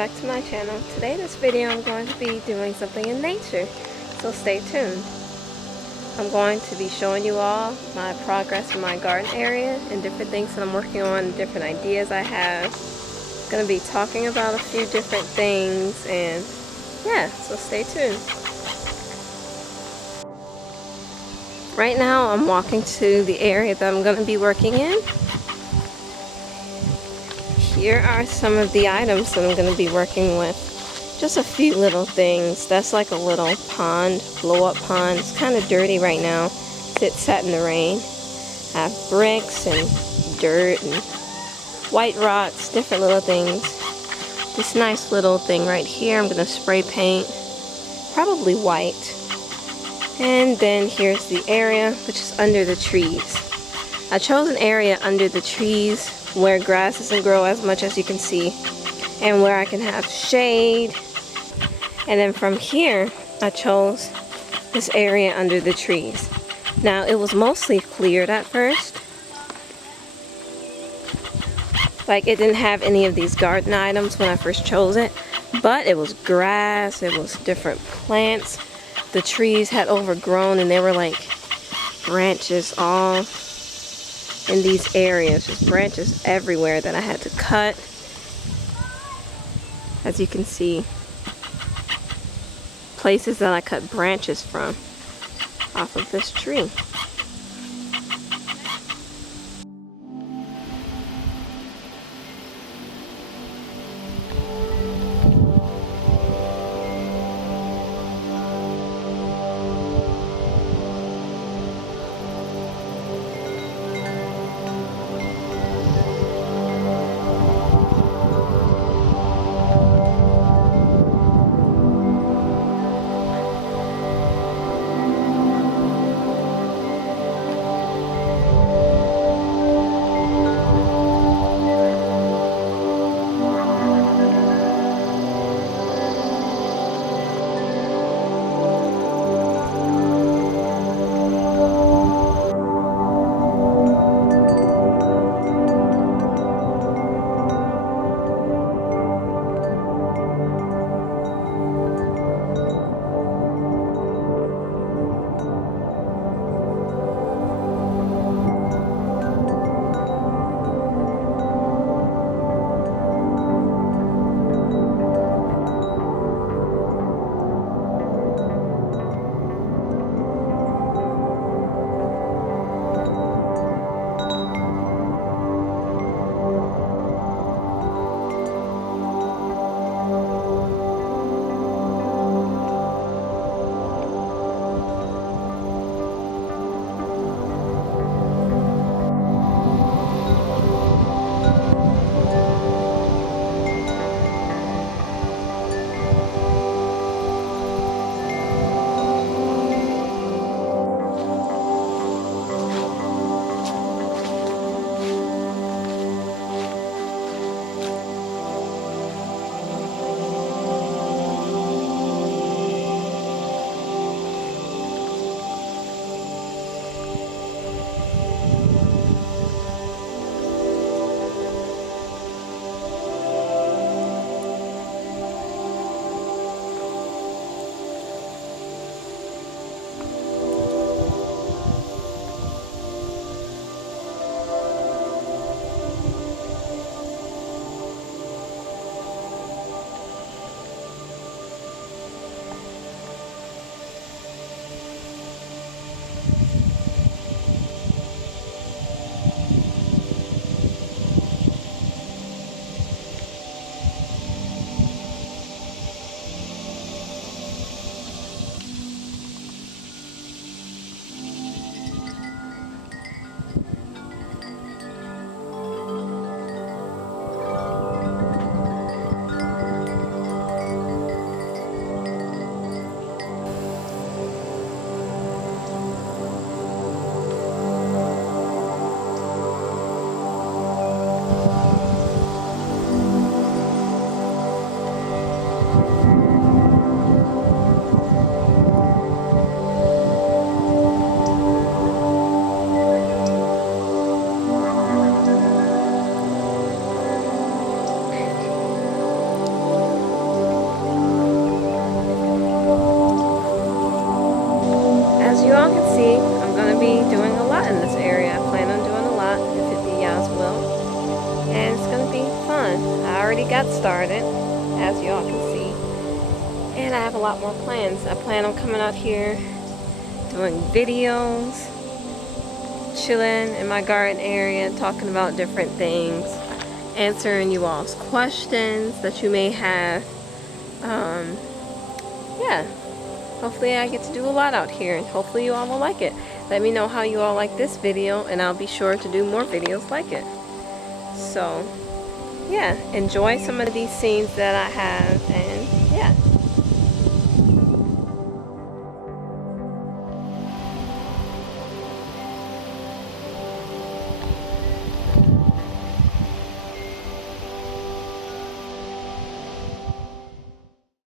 back to my channel. Today in this video I'm going to be doing something in nature, so stay tuned. I'm going to be showing you all my progress in my garden area and different things that I'm working on, different ideas I have. I'm going to be talking about a few different things, and yeah, so stay tuned. Right now I'm walking to the area that I'm going to be working in. Here are some of the items that I'm going to be working with. Just a few little things. That's like a little pond, blow-up pond. It's kind of dirty right now. It sat in the rain. I have bricks and dirt and white rocks, different little things. This nice little thing right here, I'm going to spray paint, probably white. And then here's the area, which is under the trees. I chose an area under the trees where grass doesn't grow as much as you can see, and where I can have shade. And then from here, I chose this area under the trees. Now, it was mostly cleared at first. Like, it didn't have any of these garden items when I first chose it, but it was grass, it was different plants. The trees had overgrown and they were like branches all in these areas, just branches everywhere that I had to cut. As you can see, places that I cut branches from off of this tree. that started, as y'all can see. And I have a lot more plans. I plan on coming out here, doing videos, chilling in my garden area, talking about different things, answering you all's questions that you may have. Yeah, hopefully I get to do a lot out here, and hopefully you all will like it. Let me know how you all like this video, and I'll be sure to do more videos like it. So yeah, enjoy some of these scenes that I have, and yeah.